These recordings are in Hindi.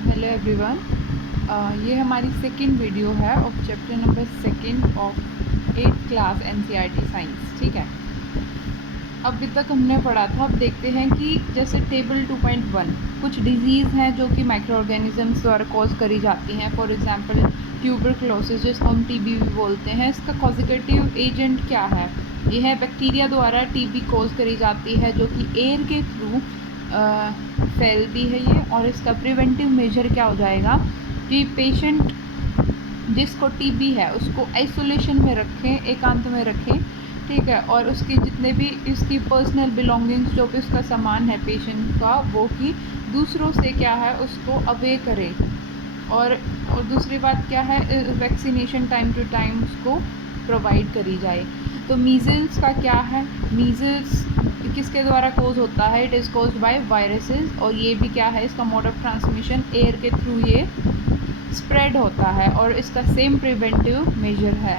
Hello everyone. ये हमारी सेकंड वीडियो है of chapter number second of 8th class NCERT science. ठीक है, अभी तक हमने पढ़ा था। अब देखते हैं कि जैसे टेबल 2.1 कुछ डिजीज़ हैं जो कि माइक्रो ऑर्गेनिजम्स द्वारा कॉज करी जाती हैं। फॉर एग्जांपल ट्यूबरक्लोसिस, जिसको हम टीबी भी बोलते हैं, इसका कॉजिगेटिव एजेंट क्या है? ये है बैक्टीरिया द्वारा टीबी कॉज करी जाती है, जो कि एयर के थ्रू फैलती है ये। और इसका प्रिवेंटिव मेजर क्या हो जाएगा कि पेशेंट जिसको टीबी है उसको आइसोलेशन में रखें, एकांत में रखें, ठीक है। और उसकी जितने भी इसकी पर्सनल बिलोंगिंग्स, जो भी उसका सामान है पेशेंट का, वो कि दूसरों से क्या है उसको अवे करे। और दूसरी बात क्या है, वैक्सीनेशन टाइम टू टाइम उसको प्रोवाइड करी जाए। तो मीज़ल्स का क्या है? मीज़ल्स किसके द्वारा कोज होता है? It is caused by viruses. और ये भी क्या है, इसका मोड ऑफ ट्रांसमिशन एयर के थ्रू ये स्प्रेड होता है और इसका सेम प्रिवेंटिव मेजर है।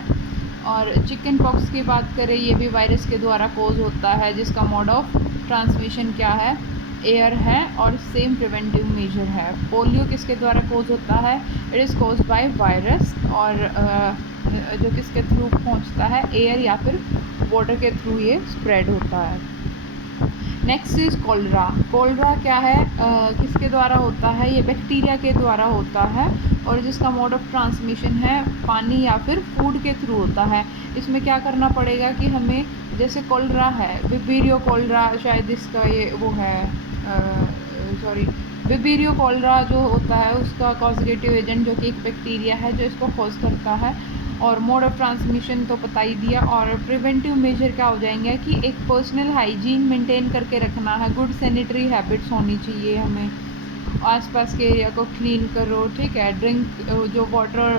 और चिकन पॉक्स की बात करें, ये भी वायरस के द्वारा कोज होता है, जिसका मोड ऑफ ट्रांसमिशन क्या है? एयर है और सेम प्रिवेंटिव मेजर है। पोलियो किसके द्वारा कोज होता है? It is caused by virus, और जो किसके थ्रू पहुंचता है? एयर या फिर वाटर के थ्रू ये स्प्रेड होता है। Next is cholera. कोलरा क्या है, किसके द्वारा होता है? ये बैक्टीरिया के द्वारा होता है और जिसका मोड ऑफ ट्रांसमिशन है पानी या फिर फूड के थ्रू होता है। इसमें क्या करना पड़ेगा कि हमें, जैसे कोलरा है, विबेरियो कोलरा, शायद इसका ये वो है, विबेरियो कोलरा जो होता है उसका कॉजिगेटिव एजेंट जो कि एक बैक्टीरिया है जो इसको कॉज करता है। और मोड ऑफ ट्रांसमिशन तो बता ही दिया। और प्रिवेंटिव मेजर क्या हो जाएंगे कि एक पर्सनल हाइजीन मेंटेन करके रखना है, गुड सैनिटरी हैबिट्स होनी चाहिए, हमें आसपास के एरिया को क्लीन करो, ठीक है। ड्रिंक जो वाटर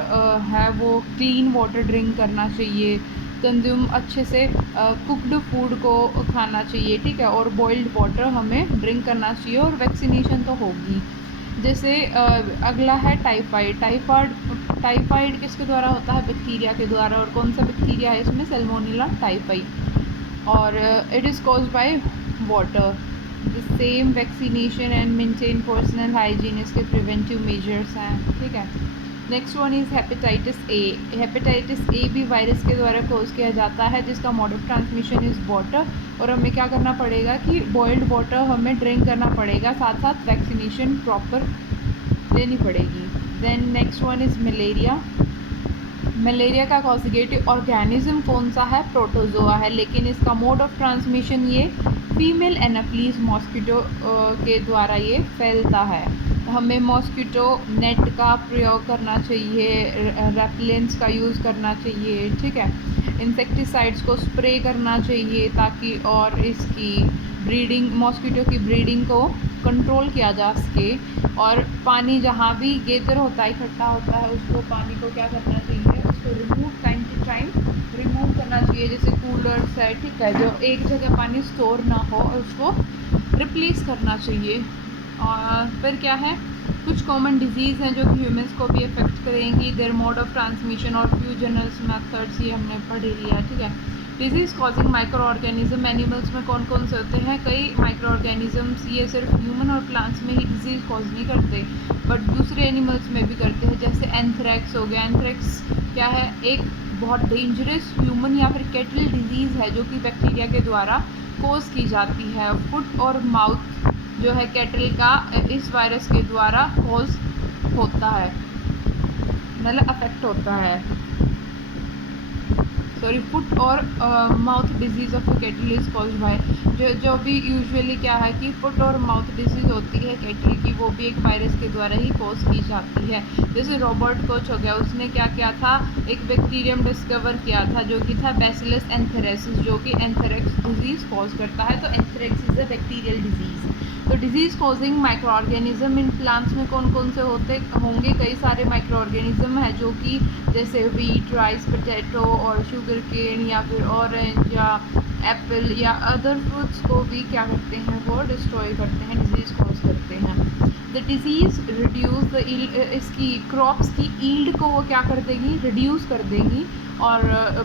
है वो क्लीन वाटर ड्रिंक करना चाहिए। कंज्यूम अच्छे से कुकड फूड को खाना चाहिए, ठीक है। और बॉइल्ड वाटर हमें ड्रिंक करना चाहिए। और वैक्सीनेशन तो होगी। जैसे अगला है टाइफाइड। टाइफाइड किसके द्वारा होता है? बैक्टीरिया के द्वारा। और कौन सा बैक्टीरिया है इसमें? Salmonella typhi. और it is caused by water. The same vaccination and maintain personal hygiene इसके प्रिवेंटिव मेजर्स हैं, ठीक है। Next one is hepatitis A. Hepatitis A भी वायरस के द्वारा कोज किया जाता है, जिसका mode of transmission is water. और हमें क्या करना पड़ेगा कि बॉइल्ड वाटर हमें ड्रिंक करना पड़ेगा, साथ साथ वैक्सीनेशन प्रॉपर लेनी पड़ेगी। Then next one is malaria. Malaria का कॉजिगेटिव ऑर्गेनिज्म कौन सा है? प्रोटोजोआ है, लेकिन इसका मोड ऑफ ट्रांसमिशन ये फीमेल एनाफिलीज मॉस्किटो के द्वारा ये फैलता है। हमें मॉस्किटो नेट का प्रयोग करना चाहिए, रेपेलेंट्स का यूज़ करना चाहिए, ठीक है। इंसेक्टिसाइड्स को स्प्रे करना चाहिए ताकि और इसकी ब्रीडिंग, मॉस्किटो की ब्रीडिंग को कंट्रोल किया जा सके। और पानी जहाँ भी गेदर होता है, इकट्ठा होता है, उसको पानी को क्या करना चाहिए? उसको remove time to time remove करना चाहिए। जैसे कूलर्स है, ठीक है, जो एक जगह पानी स्टोर ना हो, और उसको रिप्लेस करना चाहिए। और फिर क्या है, कुछ कॉमन डिजीज़ हैं जो कि ह्यूमंस को भी अफेक्ट करेंगी। देयर मोड ऑफ ट्रांसमिशन और फ्यू जनरल्स मेथड्स, ये हमने पढ़ लिया, ठीक है। Disease causing micro organism, animals में कौन कौन से होते हैं? कई माइक्रो ऑर्गेनिजम्स, ये सिर्फ ह्यूमन और प्लांट्स में ही डिजीज़ कॉज नहीं करते, बट दूसरे एनिमल्स में भी करते हैं। जैसे एंथ्रेक्स हो गया। एंथ्रेक्स क्या है? एक बहुत डेंजरस ह्यूमन या फिर कैटल डिजीज़ है जो कि बैक्टीरिया के द्वारा कोज की जाती है। फुट और माउथ जो है कैटल का, इस वायरस के द्वारा कोज होता है, मतलब अफेक्ट होता है। सॉरी, फुट और mouth disease of cattle is caused by, जो भी यूजुअली क्या है कि फुट और माउथ डिजीज़ होती है कैटल की, वो भी एक वायरस के द्वारा ही कॉज की जाती है। जैसे रॉबर्ट कोच हो गया, उसने क्या किया था? एक बैक्टीरियम डिस्कवर किया था जो कि था बैसिलस एंथ्रेसिस, जो कि एंथ्रेक्स डिजीज़ कॉज करता है। तो anthrax is a bacterial disease. तो disease causing microorganism in plants में कौन कौन से होते होंगे? कई सारे माइक्रो ऑर्गेनिज्म है जो कि जैसे वीट, राइस, पोटैटो और शुगर केन या फिर ऑरेंज या एप्पल या अदर फ्रूट्स को भी क्या करते हैं? वो डिस्ट्रॉय करते हैं, डिजीज़ कॉज करते हैं। द डिजीज़ रिड्यूस द इसकी क्रॉप्स की ईल्ड को वो क्या कर देगी? रिड्यूस कर देंगी। और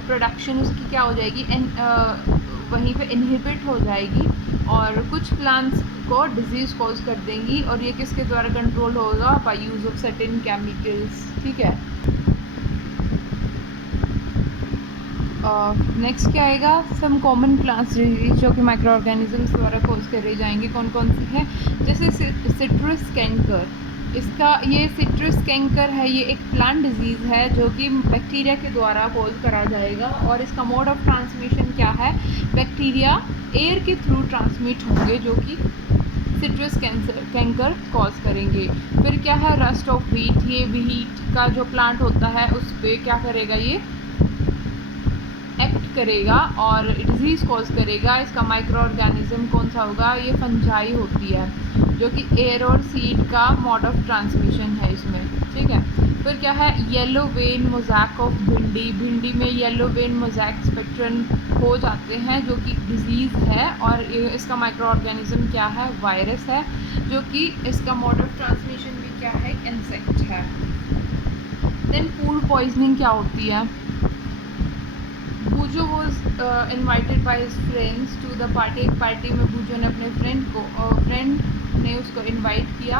प्रोडक्शन उसकी क्या हो जाएगी? वहीं पे इनहिबिट हो जाएगी और कुछ प्लांट्स को डिजीज़ कॉज कर देंगी। और ये किसके द्वारा कंट्रोल होगा? By use of certain chemicals. ठीक है। नेक्स्ट क्या आएगा? सम कॉमन प्लांट्स डिजीज जो कि माइक्रो ऑर्गेनिजम्स द्वारा कॉज करे जाएंगे। कौन कौन सी हैं? जैसे सिट्रस कैंकर। इसका ये सिट्रस कैंकर है, ये एक प्लांट डिजीज़ है जो कि बैक्टीरिया के द्वारा कॉज करा जाएगा। और इसका मोड ऑफ ट्रांसमिशन क्या है? बैक्टीरिया एयर के थ्रू ट्रांसमिट होंगे जो कि सिट्रस कैंकर कॉज करेंगे। फिर क्या है? Rust of wheat. ये व्हीट का जो प्लांट होता है उस पर क्या करेगा? ये एक्ट करेगा और डिजीज़ कॉज करेगा। इसका माइक्रो ऑर्गेनिज्म कौन सा होगा? ये फंजाई होती है जो कि एयर और सीड का मोड ऑफ ट्रांसमिशन है इसमें। ठीक है। फिर क्या है? येलो वेन मोज़ैक ऑफ भिंडी। भिंडी में येलो वेन मोज़ैक स्पेक्ट्रम हो जाते हैं जो कि डिजीज़ है। और इसका माइक्रो ऑर्गेनिज्म क्या है? वायरस है जो कि इसका मोड ऑफ ट्रांसमिशन भी क्या है? इंसेक्ट है। देन फूड पॉइजनिंग क्या होती है? Boojo was invited by his friends to the party. एक पार्टी में बूजो ने अपने फ्रेंड ने उसको इनवाइट किया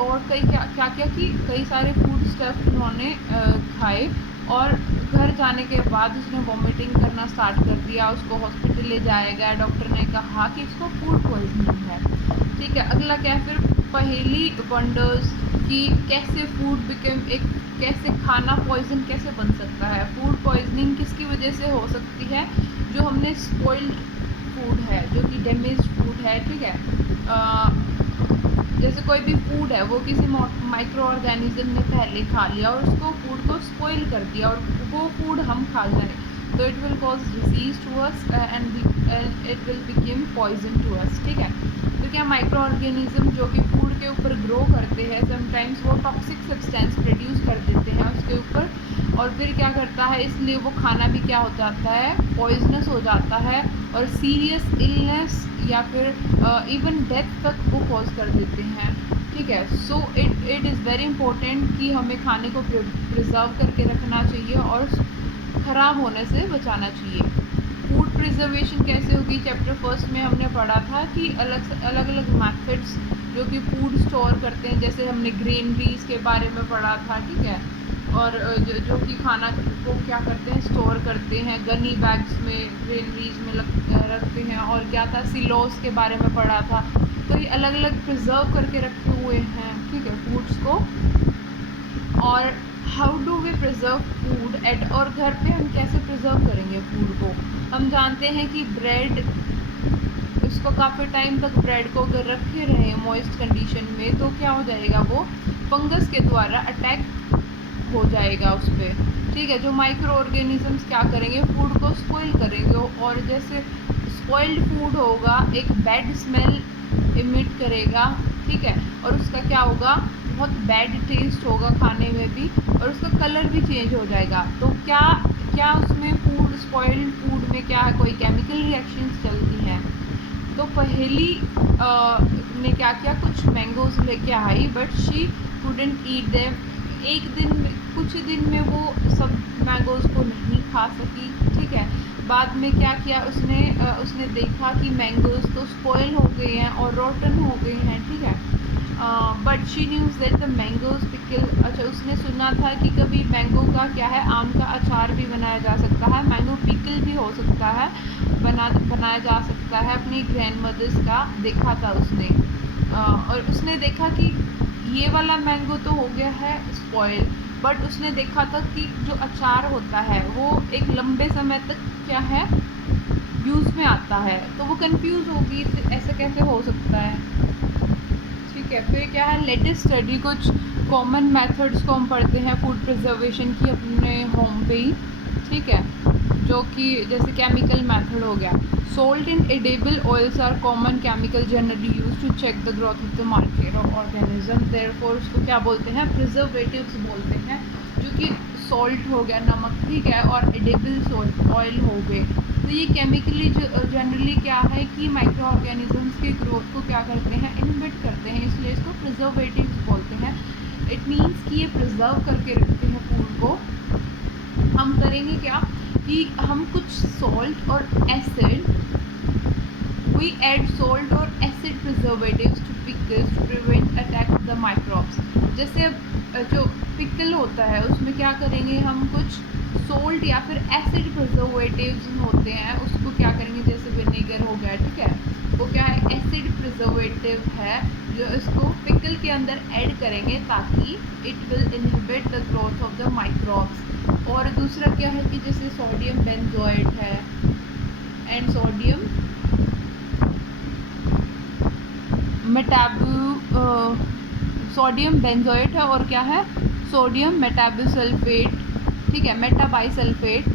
और कई सारे फूड स्टफ उन्होंने खाए और घर जाने के बाद उसने वॉमिटिंग करना स्टार्ट कर दिया। उसको हॉस्पिटल ले जाया गया। डॉक्टर ने कहा कि इसको फूड पॉइजनिंग है। ठीक है। अगला क्या है? फिर पहेली वंडर्स कि कैसे फूड बिकम एक कैसे खाना पॉइजन कैसे बन सकता है? फूड पॉइजनिंग किसकी वजह से हो सकती है? जो हमने स्पॉइल्ड फूड है, जो कि डैमेज्ड फूड है। ठीक है। जैसे कोई भी फूड है वो किसी माइक्रो ऑर्गेनिज्म ने पहले खा लिया और उसको फूड को स्पॉइल कर दिया और वो फूड हम खा जाए तो it will cause disease to us and it will become poison to us. ठीक है। तो क्या माइक्रो ऑर्गेनिज्म जो कि फूड के ऊपर ग्रो करते हैं समटाइम्स वो टॉक्सिक सब्सटेंस प्रोड्यूस कर देते हैं उसके ऊपर और फिर क्या करता है? इसलिए वो खाना भी क्या हो जाता है? पॉइजनस हो जाता है और सीरियस इलनेस या फिर इवन डेथ तक वो कॉज कर देते हैं। ठीक है। So it is very important कि हमें खाने को प्रिजर्व करके रखना चाहिए और ख़राब होने से बचाना चाहिए। फूड प्रिजर्वेशन कैसे होगी? चैप्टर फर्स्ट में हमने पढ़ा था कि अलग अलग मेथड्स जो कि फूड स्टोर करते हैं। जैसे हमने ग्रेनरीज के बारे में पढ़ा था। ठीक है। और जो कि खाना को क्या करते हैं? स्टोर करते हैं गनी बैग्स में, ग्रेनरीज में रखते हैं। और क्या था? सिलोस के बारे में पढ़ा था। तो ये अलग अलग प्रिजर्व करके रखे हुए हैं। ठीक है। फूड्स को। और how do we preserve food at, और घर पे हम कैसे प्रिजर्व करेंगे फूड को? हम जानते हैं कि ब्रेड, उसको काफ़ी टाइम तक ब्रेड को अगर रखे रहे मॉइस्ट कंडीशन में तो क्या हो जाएगा? वो फंगस के द्वारा अटैक हो जाएगा उस पर। ठीक है। जो माइक्रो ऑर्गेनिजम्स क्या करेंगे? फूड को स्पॉइल करेंगे और जैसे स्पॉइल्ड फूड होगा एक बैड स्मेल इमिट करेगा। ठीक है। और उसका क्या होगा? बहुत बैड टेस्ट होगा खाने में भी और उसका कलर भी चेंज हो जाएगा। तो क्या उसमें फूड स्पॉइल्ड फूड में क्या है? कोई केमिकल रिएक्शंस चलती हैं। तो पहेली ने क्या किया? कुछ मैंगोज लेके आई but she couldn't eat them. कुछ दिन में वो सब मैंगोज़ को नहीं खा सकी। ठीक है। बाद में क्या किया उसने देखा कि मैंगोज़ तो स्पॉइल हो गए हैं और रोटन हो गए हैं। ठीक है। But she news that the mangoes pickle. अच्छा, उसने सुना था कि कभी मैंगो का क्या है? आम का अचार भी बनाया जा सकता है। मैंगो पिकल भी हो सकता है, बनाया जा सकता है। अपनी ग्रैंड मदर्स का देखा था उसने। और उसने देखा कि ये वाला मैंगो तो हो गया है स्पॉइल, बट उसने देखा था कि जो अचार होता है वो एक लंबे समय तक क्या है? यूज़ में आता है। तो वो कंफ्यूज होगी ऐसा कैसे हो सकता है। ठीक है। फिर क्या है? लेटेस्ट स्टडी कुछ कॉमन मेथड्स को हम पढ़ते हैं फूड प्रिजर्वेशन की अपने होम पे ही। ठीक है। जो कि जैसे केमिकल मेथड हो गया। Salt and edible oils are common chemical generally used to check the growth of the market of organism. Therefore उसको क्या बोलते हैं? Preservatives बोलते हैं। जो कि सॉल्ट हो गया, नमक, ठीक है, और एडिबल ऑयल हो गए। तो ये केमिकली जनरली क्या है कि माइक्रो ऑर्गेनिजम्स की ग्रोथ को क्या करते हैं? इनहिबिट करते हैं, इसलिए इसको प्रिजर्वेटिव्स बोलते हैं। इट मीन्स कि ये प्रिजर्व करके रखते हैं फूड को। हम करेंगे क्या? कि हम कुछ सॉल्ट और acid, we add salt or acid preservatives to pickles to prevent attack of the microbes। जैसे अब जो पिकल होता है उसमें क्या करेंगे हम, कुछ सोल्ट या फिर एसिड प्रिजर्वेटिव्स होते हैं, उसको क्या करेंगे, जैसे विनेगर हो गया, ठीक है, वो क्या है, एसिड प्रिजर्वेटिव है, जो इसको पिकल के अंदर ऐड करेंगे ताकि it will inhibit the growth of the microbes. और दूसरा क्या है कि जैसे सोडियम बेंजोएट है एंड सोडियम सोडियम बेंजोएट है और क्या है, सोडियम मेटाबोसल्फेट, ठीक है, मेटाबाइसल्फेट।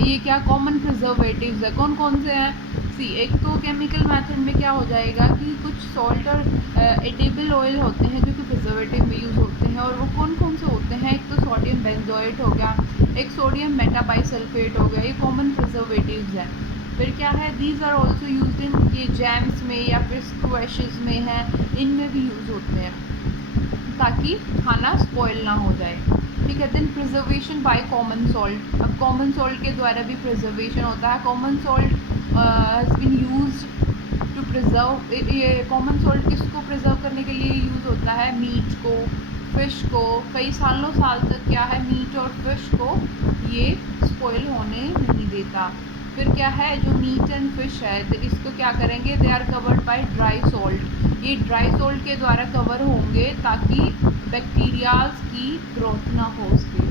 ये क्या कॉमन प्रिजर्वेटिव्स है, कौन कौन से हैं, सी एक तो केमिकल मेथड में क्या हो जाएगा कि कुछ सॉल्ट और एडिबल ऑयल होते हैं जो कि प्रिजर्वेटिव में यूज़ होते हैं, और वो कौन कौन से होते हैं, एक तो सोडियम बेंजोएट हो गया, एक सोडियम मेटाबाइसल्फेट हो गया, ये कॉमन प्रिजर्वेटिव्स हैं। फिर क्या है, these are also use in, ये जैम्स में या फिर स्क्वैशेस में है, इनमें भी यूज़ होते हैं ताकि खाना स्पॉइल ना हो जाए, ठीक है। Then preservation by common salt, अब कॉमन सॉल्ट के द्वारा भी प्रिजर्वेशन होता है। Common salt has been used to preserve, ये कॉमन सॉल्ट किसको प्रिजर्व करने के लिए यूज़ होता है, मीट को, फिश को, कई सालों साल तक क्या है, मीट और फिश को ये स्पॉइल होने नहीं देता। फिर क्या है, जो मीट एंड फिश है तो इसको क्या करेंगे, they are covered by dry salt, ये ड्राई सॉल्ट के द्वारा कवर होंगे ताकि बैक्टीरियाज की ग्रोथ ना हो उसके।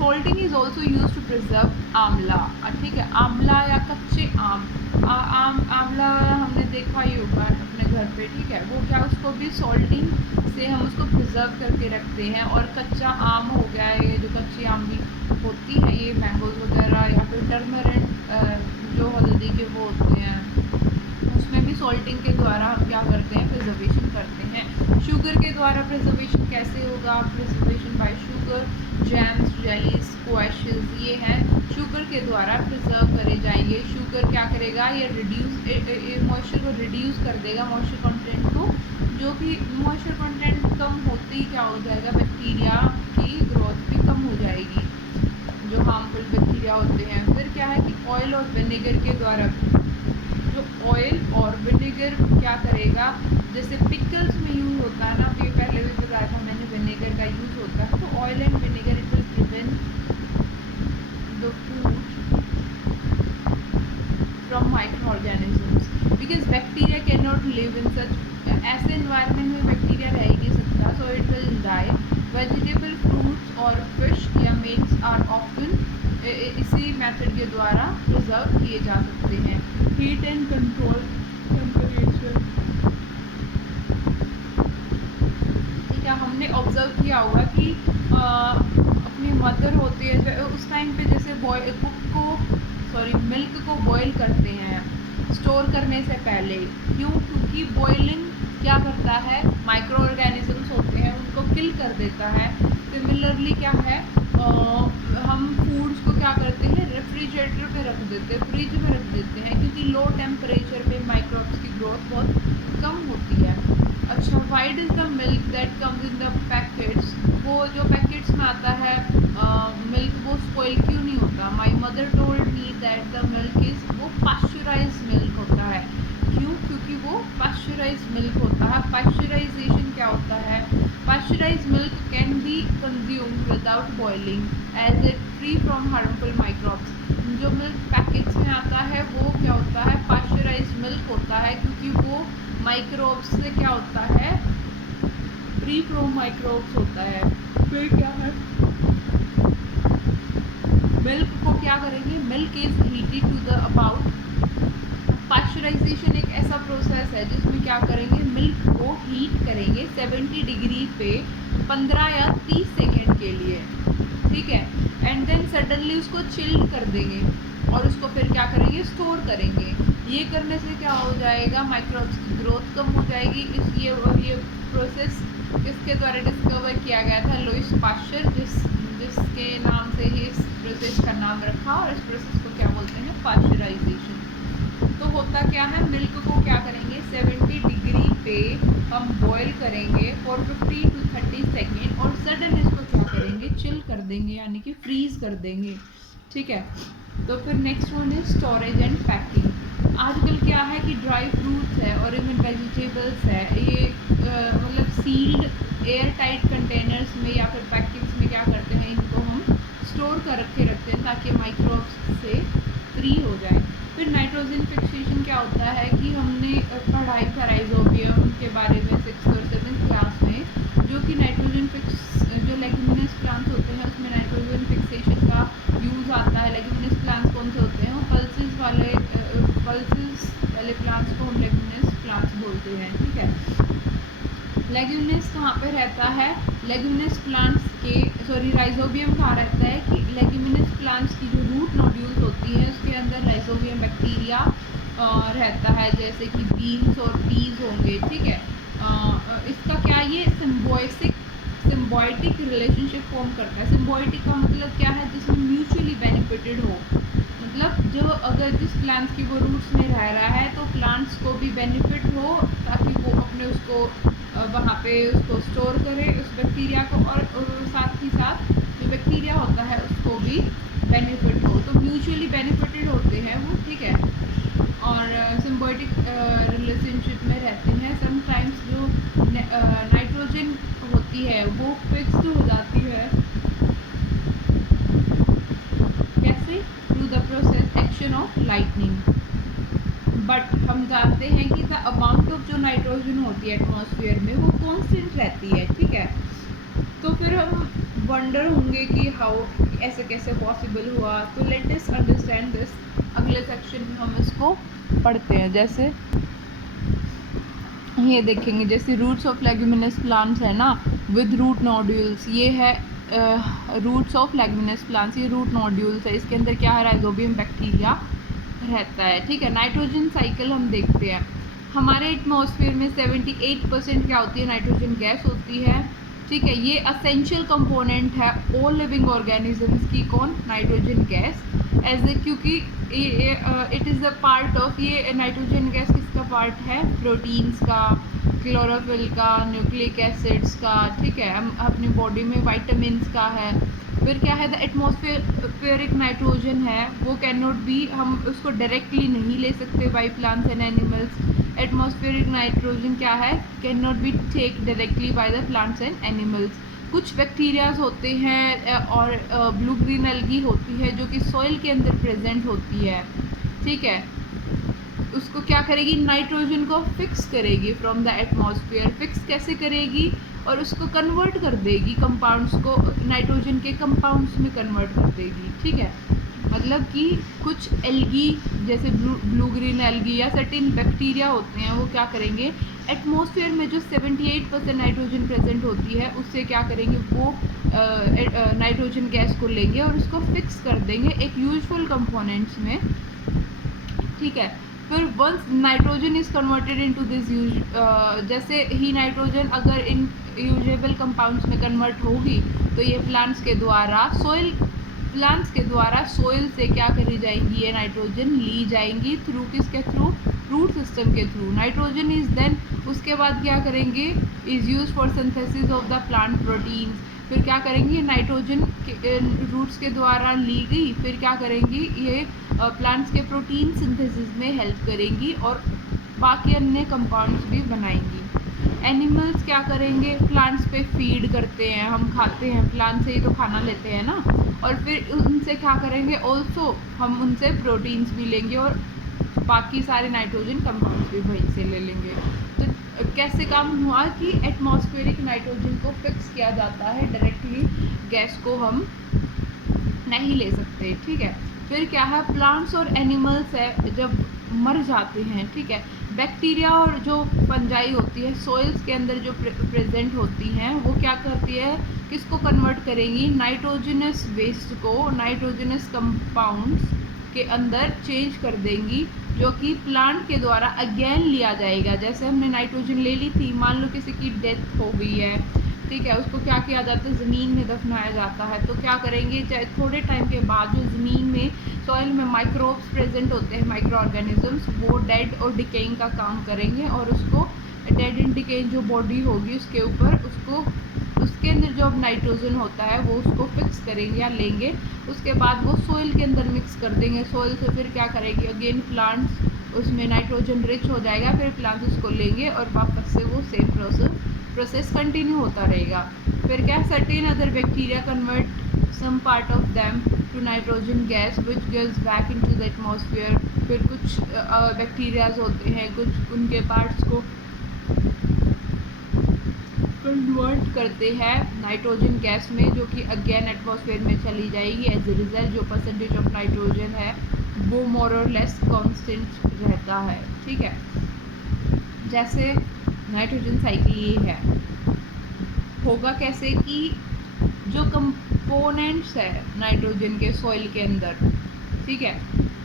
Salting is also use to preserve amla, ठीक है, आंवला या कच्चे आंवला हमने देखा ही होगा अपने घर पे, ठीक है, वो क्या, उसको भी सॉल्टिंग से हम उसको प्रिजर्व करके रखते हैं। और कच्चा आम हो गया, ये जो कच्ची आम भी होती है, ये मैंगोज वगैरह, या फिर टर्मरिक जो हल्दी के वो होते हैं, उसमें भी सॉल्टिंग के द्वारा हम क्या करते हैं, प्रिजर्वेशन करते हैं। शुगर के द्वारा प्रिजर्वेशन कैसे होगा, preservation by sugar, jams, jellies, squashes, ये हैं शुगर के द्वारा प्रिजर्व करे जाएंगे। शुगर क्या करेगा, ये रिड्यूस मॉइस्चर को रिड्यूस कर देगा, मॉइस्चर कंटेंट को, जो कि मॉइस्चर कंटेंट कम होते ही क्या हो जाएगा, बैक्टीरिया की ग्रोथ भी कम हो जाएगी, जो हार्मफुल बैक्टीरिया होते हैं। फिर क्या है कि ऑयल और विनेगर के द्वारा, जो ऑयल और विनेगर क्या करेगा, जैसे पिकल्स में यूज़ होता है ना, ये पहले भी बताया था मैंने, विनेगर का यूज़ होता है, तो oil and vinegar it will prevent the food from micro organisms, because bacteria can not live in such, ऐसे इन्वायरमेंट में बैक्टीरिया रह ही नहीं सकता, so it will die. Vegetable, fruits और फिश या मीट्स आर ऑफ्टन इसी मेथड के द्वारा प्रिजर्व किए जा सकते हैं। हीट एंड कंट्रोल टेम्परेचर, ठीक है, हमने ऑब्जर्व किया होगा कि अपनी मदर होती है उस टाइम पे, जैसे मिल्क को बॉईल करते हैं स्टोर करने से पहले, क्यों, क्योंकि बॉइलिंग क्या करता है, माइक्रो ऑर्गेनिजम्स होते हैं उनको किल कर देता है। सिमिलरली क्या है, हम फूड्स को क्या करते हैं, रेफ्रिजरेटर पे रख देते हैं, फ्रिज में रख देते हैं, क्योंकि लो टेम्परेचर पे माइक्रोब्स की ग्रोथ बहुत कम होती है। अच्छा, white is the milk that comes in the packets, वो जो पैकेट्स में आता है मिल्क, वो स्पॉइल क्यों नहीं होता, my mother told me that the milk is, वो पास्चराइज मिल्क होता है, क्यों, क्योंकि वो पास्चराइज मिल्क होता है। पास्चराइजेशन क्या होता है, pasteurize milk can be consumed without boiling as it free from harmful microbes. जो मिल्क पैकेट्स में आता है वो क्या होता है, पास्चराइज मिल्क होता है, क्योंकि वो माइक्रोब्स से क्या होता है, फ्री फ्रॉम माइक्रोब्स होता है। फिर क्या है, मिल्क को क्या करेंगे, milk is heated to the about, pasteurization एक ऐसा प्रोसेस है जिसमें क्या करेंगे, मिल्क को हीट करेंगे 70 डिग्री पे 15 या 30 सेकेंड के लिए, ठीक है, एंड देन सडनली उसको चिल्ड कर देंगे और उसको फिर क्या करेंगे, स्टोर करेंगे। ये करने से क्या हो जाएगा, माइक्रोब्स की ग्रोथ कम हो जाएगी। ये प्रोसेस किसके द्वारा डिस्कवर किया गया था, लुईस पास्चर, जिसके नाम से ही इस प्रोसेस का नाम रखा, और इस प्रोसेस को क्या बोलते हैं, पास्चराइजेशन। तो होता क्या है, मिल्क को क्या करेंगे, 70 डिग्री पे हम बॉईल करेंगे फॉर 50 to 30 सेकेंड, और सडन इसको क्या करेंगे, चिल कर देंगे, यानी कि फ्रीज कर देंगे, ठीक है। तो फिर नेक्स्ट वन है स्टोरेज एंड पैकिंग। आजकल क्या है कि ड्राई फ्रूट्स है और इवन वेजिटेबल्स है, ये मतलब सील्ड एयर टाइट कंटेनर्स में या फिर पैकेट्स में क्या करते हैं, इनको हम स्टोर कर रखते हैं ताकि माइक्रोब्स से फ्री हो जाए। फिर नाइट्रोजन फिक्सेशन क्या होता है कि हमने पढ़ाई था राइजोबियम के बारे में 6th और 7th क्लास में, जो कि नाइट्रोजन फिक्स जो लेग्यूमिनस प्लांट्स होते हैं उसमें नाइट्रोजन फिक्सेशन का यूज़ आता है। लेग्यूमिनस प्लांट्स कौन से होते हैं, वो पल्सेस वाले प्लांट्स को हम लेग्यूमिनस प्लांट्स बोलते हैं, ठीक है। लेग्यूमिनस कहाँ पे रहता है, लेग्यूमिनस प्लांट्स के राइजोबियम कहाँ रहता है कि लेग्यूमिनस प्लांट्स की जो रूट नोड्यूल्स होती है उसके अंदर राइजोबियम बैक्टीरिया रहता है, जैसे कि बीन्स और पीज होंगे, ठीक है। इसका क्या, ये सिम्बायोटिक रिलेशनशिप फॉर्म करता है। सिम्बायोटिक का मतलब क्या है, जिसमें म्यूचुअली बेनिफिटेड हो, मतलब जो अगर जिस प्लांट्स की वो रूट्स में रह रहा है तो प्लांट्स को भी बेनिफिट हो, ताकि वो अपने उसको वहाँ पे उसको स्टोर करे उस बैक्टीरिया को, और साथ ही साथ जो बैक्टीरिया होता है उसको भी बेनिफिट हो, तो म्यूचुअली बेनिफिटेड होते हैं वो, ठीक है। और सिम्बायोटिक रिलेशनशिप में रहते हैं। समटाइम्स जो नाइट्रोजन होती है वो फिक्स्ड हो जाती है, कैसे, through the process action of lightning. But हम जानते हैं कि द अमाउंट ऑफ जो नाइट्रोजन होती है एटमॉस्फेयर में वो कांस्टेंट रहती है, ठीक है। तो फिर हम वंडर होंगे कि हाउ ऐसे कैसे पॉसिबल हुआ, तो लेट अस अंडरस्टैंड दिस। अगले सेक्शन में हम इसको पढ़ते हैं। जैसे ये देखेंगे, जैसे रूट्स ऑफ लेग्यूमिनस प्लांट्स है ना विद रूट नोड्यूल्स, ये है रूट्स ऑफ लेग्यूमिनस प्लांट्स, ये रूट नोड्यूल्स है, इसके अंदर क्या है, राइजोबियम बैक्टीरिया रहता है, ठीक है। नाइट्रोजन साइकिल हम देखते हैं। हमारे एटमॉस्फेयर में 78% क्या होती है, नाइट्रोजन गैस होती है, ठीक है। ये असेंशियल कंपोनेंट है ऑल लिविंग ऑर्गेनिजम्स की, कौन, नाइट्रोजन गैस, एज ए, क्योंकि it is a part of, ये नाइट्रोजन गैस किसका पार्ट है, प्रोटीन्स का, क्लोरोफिल का, न्यूक्लिक एसिड्स का, ठीक है। हम अपनी बॉडी में वाइटामिन्स का है। फिर क्या है, द एटमॉस्फेरिक नाइट्रोजन है वो कैन नॉट बी, हम उसको डायरेक्टली नहीं ले सकते by plants and animals. Atmospheric nitrogen क्या है, can not be take directly by the plants and animals. कुछ बैक्टीरियाज होते हैं और ब्लू ग्रीन एल्गी होती है जो कि सॉइल के अंदर प्रेजेंट होती है, ठीक है। उसको क्या करेगी, नाइट्रोजन को फिक्स करेगी फ्रॉम द एटमॉस्फेयर। फिक्स कैसे करेगी, और उसको कन्वर्ट कर देगी, कंपाउंड्स को नाइट्रोजन के कंपाउंड्स में कन्वर्ट कर देगी, ठीक है। मतलब कि कुछ एल्गी जैसे ब्लू ग्रीन एल्गी या सर्टेन बैक्टीरिया होते हैं, वो क्या करेंगे, एटमॉस्फेयर में जो 78% नाइट्रोजन प्रेजेंट होती है उससे क्या करेंगे, वो नाइट्रोजन गैस को लेंगे और उसको फिक्स कर देंगे एक यूजुअल कंपोनेंट्स में, ठीक है। फिर once nitrogen is converted into this जैसे ही नाइट्रोजन अगर इन यूजेबल कंपाउंड्स में कन्वर्ट होगी तो ये प्लांट्स के द्वारा सॉइल से क्या करी जाएंगी, ये नाइट्रोजन ली जाएंगी थ्रू किसके थ्रू, रूट सिस्टम के थ्रू। नाइट्रोजन इज देन, उसके बाद क्या करेंगे, is use for synthesis of the plant proteins. फिर क्या करेंगी, नाइट्रोजन रूट्स के द्वारा ली गई, फिर क्या करेंगी, ये प्लांट्स के प्रोटीन सिंथेसिस में हेल्प करेंगी और बाकी अन्य कंपाउंड्स भी बनाएंगी। एनिमल्स क्या करेंगे, प्लांट्स पे फीड करते हैं, हम खाते हैं प्लांट से ही तो खाना लेते हैं ना, और फिर उनसे क्या करेंगे, ऑल्सो हम उनसे प्रोटीन्स भी लेंगे और बाकी सारे नाइट्रोजन कंपाउंड्स भी वहीं से ले लेंगे। तो कैसे काम हुआ कि एटमॉस्फेरिक नाइट्रोजन को फिक्स किया जाता है, डायरेक्टली गैस को हम नहीं ले सकते, ठीक है। फिर क्या है, प्लांट्स और एनिमल्स है जब मर जाते हैं, ठीक है, बैक्टीरिया और जो फंजाई होती है सॉइल्स के अंदर जो प्रेजेंट होती हैं, वो क्या करती है, किसको कन्वर्ट करेंगी, नाइट्रोजनस वेस्ट को नाइट्रोजनस कंपाउंड्स के अंदर चेंज कर देंगी, जो कि प्लांट के द्वारा अगेन लिया जाएगा। जैसे हमने नाइट्रोजन ले ली थी, मान लो किसी की डेथ हो गई है, ठीक है, उसको क्या किया जाता है, ज़मीन में दफनाया जाता है। तो क्या करेंगे, चाहे थोड़े टाइम के बाद जो ज़मीन में सॉइल में माइक्रोब्स प्रेजेंट होते हैं, माइक्रो ऑर्गेनिजम्स, वो डेड और डिकेइंग का काम करेंगे और उसको डेड एंड डिकेइंग जो बॉडी होगी उसके ऊपर उसको उसके अंदर जो अब नाइट्रोजन होता है वो उसको फिक्स करेंगे या लेंगे, उसके बाद वो सोइल के अंदर मिक्स कर देंगे। सोइल से फिर क्या करेगी, अगेन प्लांट्स उसमें नाइट्रोजन रिच हो जाएगा, फिर प्लांट्स उसको लेंगे और वापस से वो सेम प्रोसेस कंटिन्यू होता रहेगा। फिर क्या, certain other bacteria convert some part of them to nitrogen gas which gives back into the atmosphere. फिर कुछ बैक्टीरियाज होते हैं, कुछ उनके पार्ट्स को कन्वर्ट करते हैं नाइट्रोजन गैस में, जो कि अगेन एटमॉस्फेयर में चली जाएगी। एज ए रिजल्ट जो परसेंटेज ऑफ नाइट्रोजन है वो मोर और लेस कांस्टेंट रहता है। ठीक है, जैसे नाइट्रोजन साइकिल ये है, होगा कैसे कि जो कंपोनेंट्स है नाइट्रोजन के सॉइल के अंदर, ठीक है,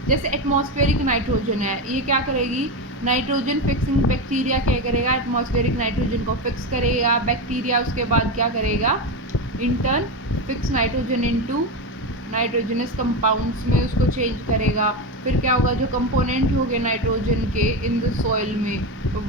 जैसे एटमॉस्फेरिक नाइट्रोजन है, ये क्या करेगी, नाइट्रोजन फिक्सिंग बैक्टीरिया क्या करेगा, एटमॉस्फेरिक नाइट्रोजन को फिक्स करेगा। बैक्टीरिया उसके बाद क्या करेगा, in turn fix nitrogen into nitrogenous compounds में उसको चेंज करेगा। फिर क्या होगा, जो कंपोनेंट होंगे नाइट्रोजन के इन द सॉइल में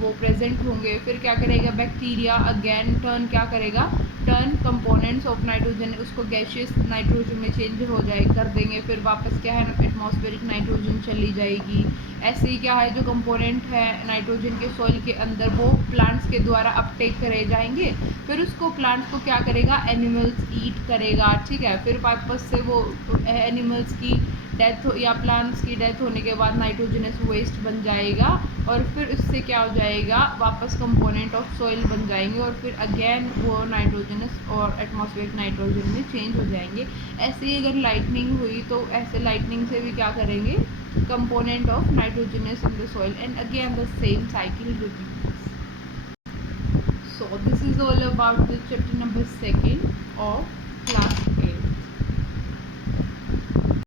वो प्रेजेंट होंगे। फिर क्या करेगा बैक्टीरिया, अगेन टर्न क्या करेगा, टर्न कंपोनेंट्स ऑफ नाइट्रोजन उसको गैशियस नाइट्रोजन में चेंज हो जाए कर देंगे। फिर वापस क्या है, एटमॉस्फेरिक नाइट्रोजन चली जाएगी। ऐसे ही क्या है, जो कंपोनेंट है नाइट्रोजन के सॉइल के अंदर वो प्लांट्स के द्वारा अपटेक करे जाएंगे। फिर उसको प्लांट्स को क्या करेगा, एनिमल्स ईट करेगा। ठीक है, फिर वापस से वो एनिमल्स की डेथ या प्लांट्स की डेथ होने के बाद नाइट्रोजनस वेस्ट बन जाएगा और फिर उससे क्या हो जाएगा, वापस कंपोनेंट ऑफ सॉइल बन जाएंगे और फिर अगेन वो नाइट्रोजनस और एटमॉस्फेरिक नाइट्रोजन में चेंज हो जाएंगे। ऐसे ही अगर लाइटनिंग हुई तो ऐसे लाइटनिंग से भी क्या करेंगे, component of nitrogenous in the soil and again the same cycle repeats. So this is all about the chapter number 2 of class